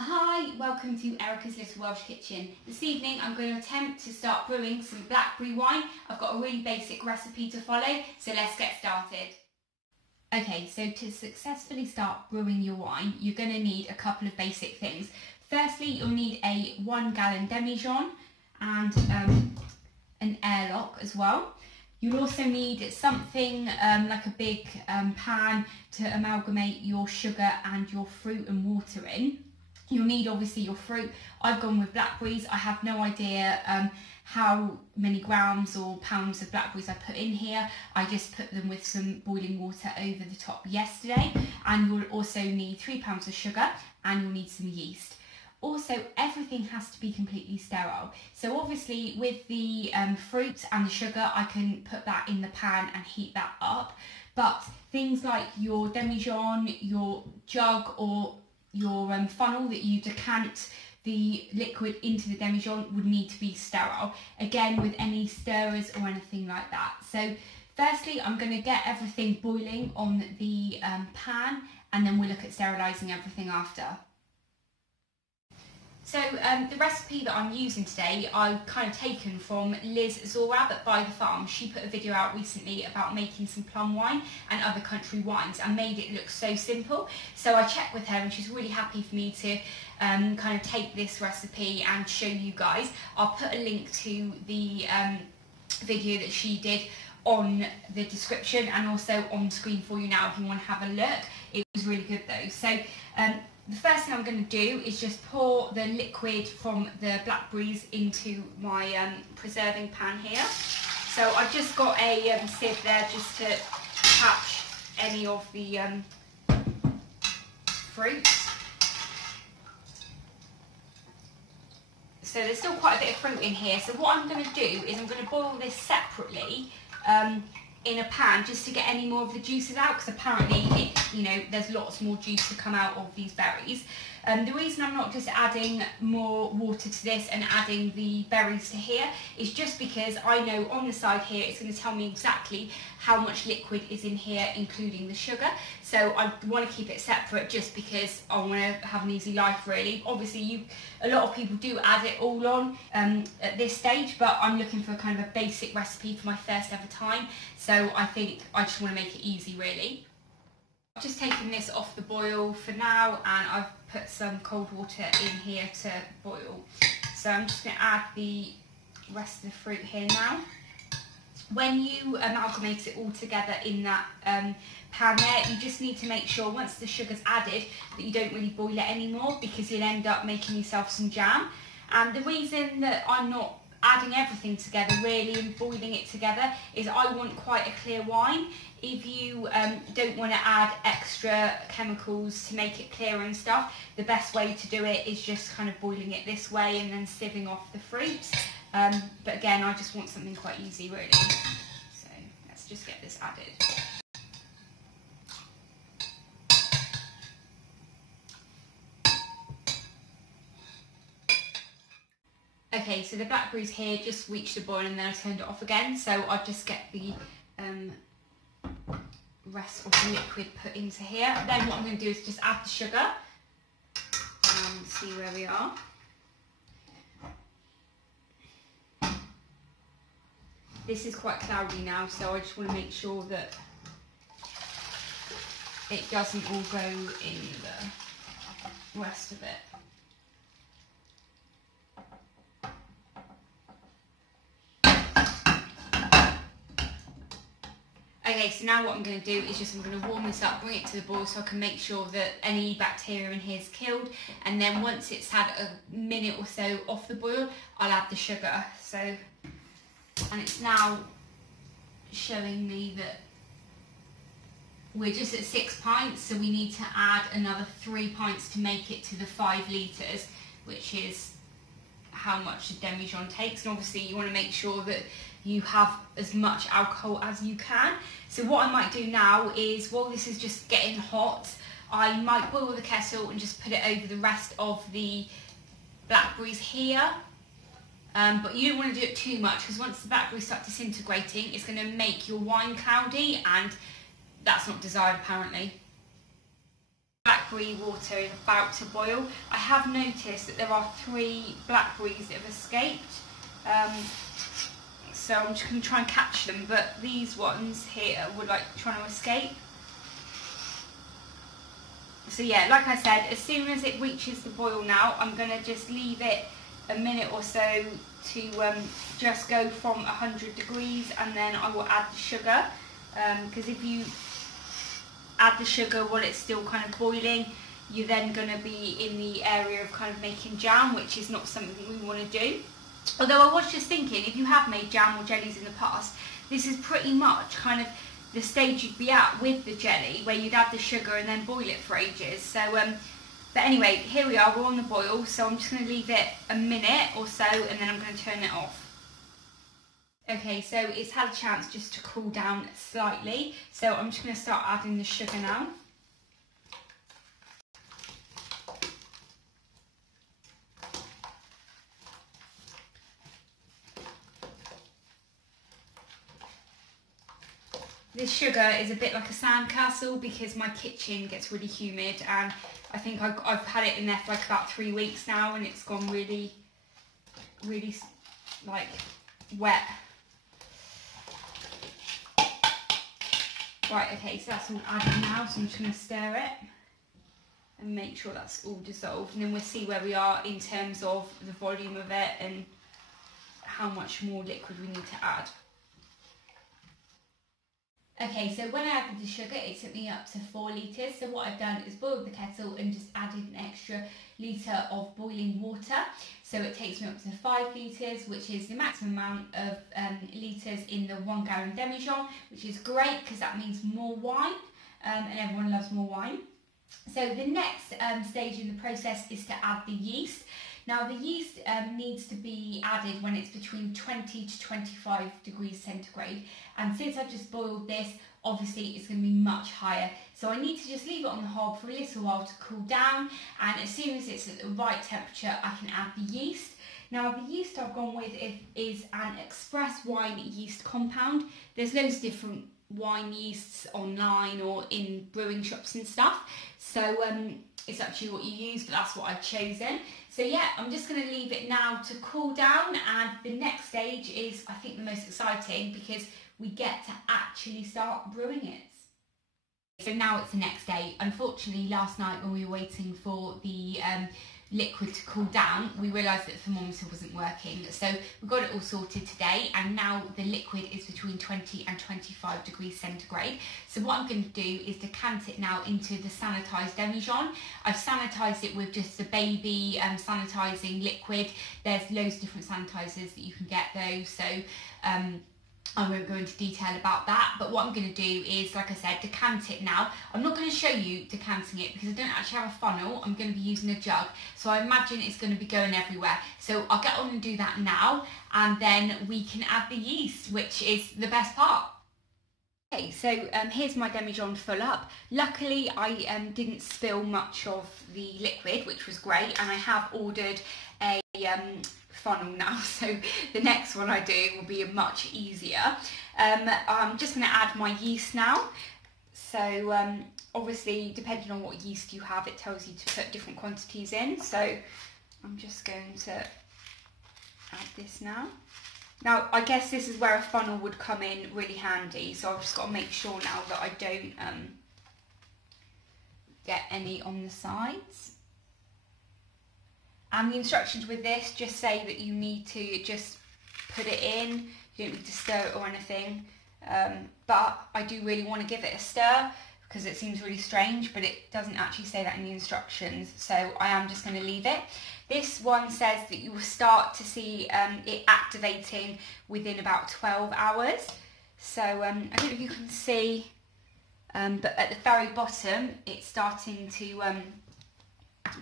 Hi, welcome to Erica's Little Welsh Kitchen. This evening I'm going to attempt to start brewing some blackberry wine. I've got a really basic recipe to follow, so let's get started. Okay, so to successfully start brewing your wine, you're going to need a couple of basic things. Firstly, you'll need a 1 gallon demijohn and an airlock as well. You'll also need something like a big pan to amalgamate your sugar and your fruit and water in. You'll need obviously your fruit. I've gone with blackberries. I have no idea how many grams or pounds of blackberries I put in here. I just put them with some boiling water over the top yesterday. And you'll also need 3 pounds of sugar and you'll need some yeast. Also, everything has to be completely sterile. So obviously with the fruit and the sugar, I can put that in the pan and heat that up. But things like your demijohn, your jug or your funnel that you decant the liquid into the demijohn would need to be sterile. Again, with any stirrers or anything like that. So firstly, I'm going to get everything boiling on the pan and then we'll look at sterilising everything after. So the recipe that I'm using today, I've kind of taken from Liz Zorab at By the Farm. She put a video out recently about making some plum wine and other country wines and made it look so simple. So I checked with her and she's really happy for me to kind of take this recipe and show you guys. I'll put a link to the video that she did on the description and also on screen for you now if you want to have a look. It was really good though. So the first thing I'm going to do is just pour the liquid from the blackberries into my preserving pan here. So I've just got a sieve there just to catch any of the fruits. So there's still quite a bit of fruit in here. So what I'm going to do is I'm going to boil this separately in a pan just to get any more of the juices out, because apparently there's lots more juice to come out of these berries. The reason I'm not just adding more water to this and adding the berries to here is just because I know on the side here it's going to tell me exactly how much liquid is in here, including the sugar. So I want to keep it separate just because I want to have an easy life really. Obviously a lot of people do add it all on at this stage, but I'm looking for kind of a basic recipe for my first ever time. So I think I just want to make it easy really. I've just taken this off the boil for now and I've put some cold water in here to boil. So I'm just going to add the rest of the fruit here now. When you amalgamate it all together in that pan there, you just need to make sure once the sugar's added that you don't really boil it anymore, because you'll end up making yourself some jam. And the reason that I'm not adding everything together really and boiling it together is I want quite a clear wine. If you don't want to add extra chemicals to make it clearer and stuff, the best way to do it is just kind of boiling it this way and then sieving off the fruits. But again, I just want something quite easy really. So let's just get this added. Okay, so the blackberries here just reached a boil and then I turned it off again. So I'll just get the rest of the liquid put into here. Then what I'm going to do is just add the sugar and see where we are. This is quite cloudy now, so I just want to make sure that it doesn't all go in the rest of it. Okay, so now what I'm going to do is I'm going to warm this up, bring it to the boil so I can make sure that any bacteria in here is killed, and then once it's had a minute or so off the boil, I'll add the sugar. So, and it's now showing me that we're just at 6 pints, so we need to add another 3 pints to make it to the 5 litres, which is how much a demijohn takes. And obviously you want to make sure that you have as much alcohol as you can. So what I might do now is, while this is just getting hot, I might boil the kettle and just put it over the rest of the blackberries here. But you don't want to do it too much, because once the blackberries start disintegrating, it's going to make your wine cloudy and that's not desired apparently. Blackberry water is about to boil. I have noticed that there are 3 blackberries that have escaped. So I'm just going to try and catch them, but these ones here were like trying to escape. So yeah, like I said, as soon as it reaches the boil now, I'm going to just leave it a minute or so to just go from 100 degrees, and then I will add the sugar, because if you add the sugar while it's still kind of boiling, you're then going to be in the area of kind of making jam, which is not something we want to do. Although I was just thinking, if you have made jam or jellies in the past, this is pretty much kind of the stage you'd be at with the jelly, where you'd add the sugar and then boil it for ages. So, but anyway, here we are, we're on the boil, so I'm just going to leave it a minute or so, and then I'm going to turn it off. Okay, so it's had a chance just to cool down slightly, so I'm just going to start adding the sugar now. This sugar is a bit like a sandcastle because my kitchen gets really humid, and I think I've had it in there for like about 3 weeks now, and it's gone really, really like wet. Right, okay, so that's all added now, so I'm just going to stir it and make sure that's all dissolved, and then we'll see where we are in terms of the volume of it and how much more liquid we need to add. Okay, so when I added the sugar, it took me up to 4 litres. So what I've done is boiled the kettle and just added an extra litre of boiling water. So it takes me up to 5 litres, which is the maximum amount of litres in the 1 gallon demijohn, which is great because that means more wine, and everyone loves more wine. So the next stage in the process is to add the yeast. Now the yeast needs to be added when it's between 20 to 25 degrees centigrade, and since I've just boiled this, obviously it's going to be much higher, so I need to just leave it on the hob for a little while to cool down, and as soon as it's at the right temperature I can add the yeast. Now the yeast I've gone with is an express wine yeast compound. There's loads of different wine yeasts online or in brewing shops and stuff, so it's up to you what you use, but that's what I've chosen. So yeah, I'm just going to leave it now to cool down, and the next stage is, I think, the most exciting because we get to actually start brewing it. So now it's the next day. Unfortunately, last night when we were waiting for the liquid to cool down, we realised that the thermometer wasn't working, so we got it all sorted today, and now the liquid is between 20 and 25 degrees centigrade. So what I'm going to do is decant it now into the sanitised demijohn. I've sanitised it with just the baby sanitising liquid. There's loads of different sanitisers that you can get though, so I won't go into detail about that, but what I'm going to do is, like I said, decant it now. I'm not going to show you decanting it because I don't actually have a funnel. I'm going to be using a jug, so I imagine it's going to be going everywhere. So I'll get on and do that now, and then we can add the yeast, which is the best part. Okay, so here's my demijohn full up. Luckily, I didn't spill much of the liquid, which was great, and I have ordered a funnel now, so the next one I do will be much easier. I'm just going to add my yeast now. So obviously, depending on what yeast you have, it tells you to put different quantities in. So I'm just going to add this now. Now, I guess this is where a funnel would come in really handy, so I've just got to make sure now that I don't get any on the sides. And the instructions with this just say that you need to just put it in, you don't need to stir it or anything, but I do really want to give it a stir because it seems really strange, but it doesn't actually say that in the instructions, so I am just going to leave it. This one says that you will start to see it activating within about 12 hours. So I don't know if you can see, but at the very bottom it's starting to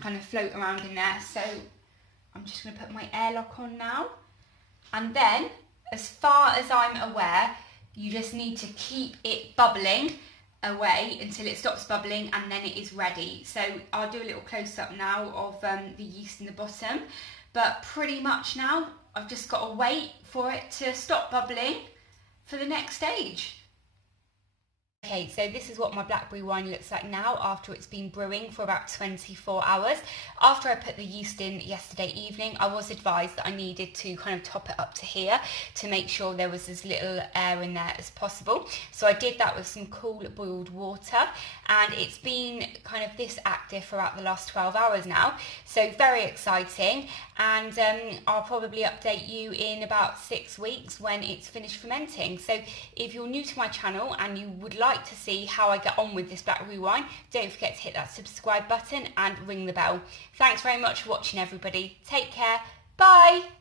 kind of float around in there. So I'm just going to put my airlock on now. And then, as far as I'm aware, you just need to keep it bubbling away until it stops bubbling, and then it is ready. So I'll do a little close-up now of the yeast in the bottom, but pretty much now I've just got to wait for it to stop bubbling for the next stage. Okay, so this is what my blackberry wine looks like now after it's been brewing for about 24 hours. After I put the yeast in yesterday evening, I was advised that I needed to kind of top it up to here to make sure there was as little air in there as possible. So I did that with some cool boiled water, and it's been kind of this active for about the last 12 hours now. So very exciting, and I'll probably update you in about 6 weeks when it's finished fermenting. So if you're new to my channel and you would like to see how I get on with this blackberry wine, don't forget to hit that subscribe button and ring the bell. Thanks very much for watching, everybody. Take care. Bye.